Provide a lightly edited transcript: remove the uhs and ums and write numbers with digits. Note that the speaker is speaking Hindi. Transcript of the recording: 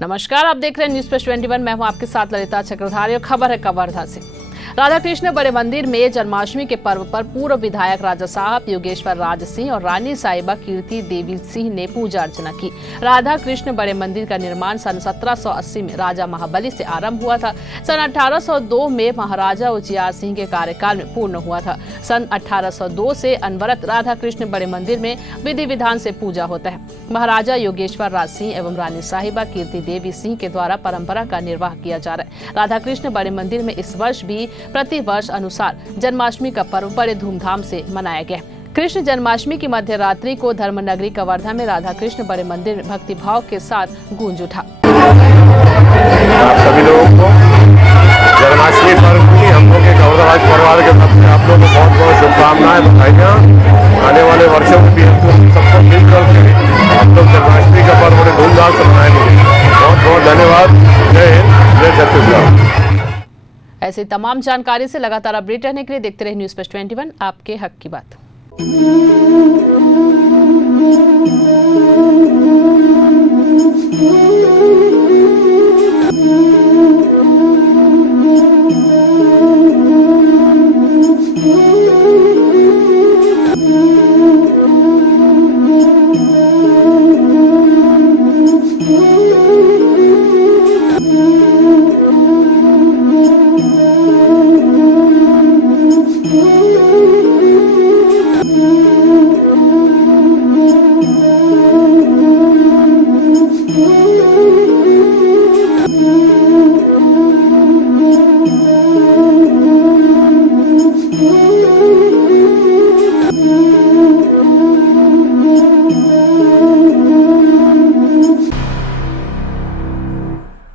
नमस्कार, आप देख रहे हैं न्यूज प्लस 21। मैं हूं आपके साथ ललिता चक्रधारी और खबर है कवर्धा से। राधा कृष्ण बड़े मंदिर में जन्माष्टमी के पर्व पर पूर्व विधायक राजा साहब योगेश्वर राज सिंह और रानी साहिबा कीर्ति देवी सिंह ने पूजा अर्चना की। राधा कृष्ण बड़े मंदिर का निर्माण सन 1780 में राजा महाबली से आरंभ हुआ था। सन 1802 में महाराजा उजियार सिंह के कार्यकाल में पूर्ण हुआ था। सन 1802 से अनवरत राधा कृष्ण बड़े मंदिर में विधि विधान से पूजा होता है। महाराजा योगेश्वर राज सिंह एवं रानी साहिबा कीर्ति देवी सिंह के द्वारा परंपरा का निर्वाह किया जा रहा है। राधा कृष्ण बड़े मंदिर में इस वर्ष भी प्रति वर्ष अनुसार जन्माष्टमी का पर्व बड़े धूमधाम से मनाया गया। कृष्ण जन्माष्टमी की मध्य रात्रि को धर्मनगरी कवर्धा में राधा कृष्ण बड़े मंदिर में भक्ति भाव के साथ गूंज उठा। सभी लोगों को जन्माष्टमी पर्व की हम लोग के कवर्धा परिवार के तरफ से आप लोगों को बहुत बहुत शुभकामनाएं, बधाइयाँ। आने वाले वर्षों में भी हम सबको मिलकर के आप लोग जन्माष्टमी का पर्व बड़े धूमधाम से मनाएंगे। बहुत बहुत धन्यवाद। जय हिंद, जय छत्तीसगढ़। ऐसी तमाम जानकारी से लगातार अपडेट रहने के लिए देखते रहे न्यूज प्लस 21, आपके हक की बात। Thank you.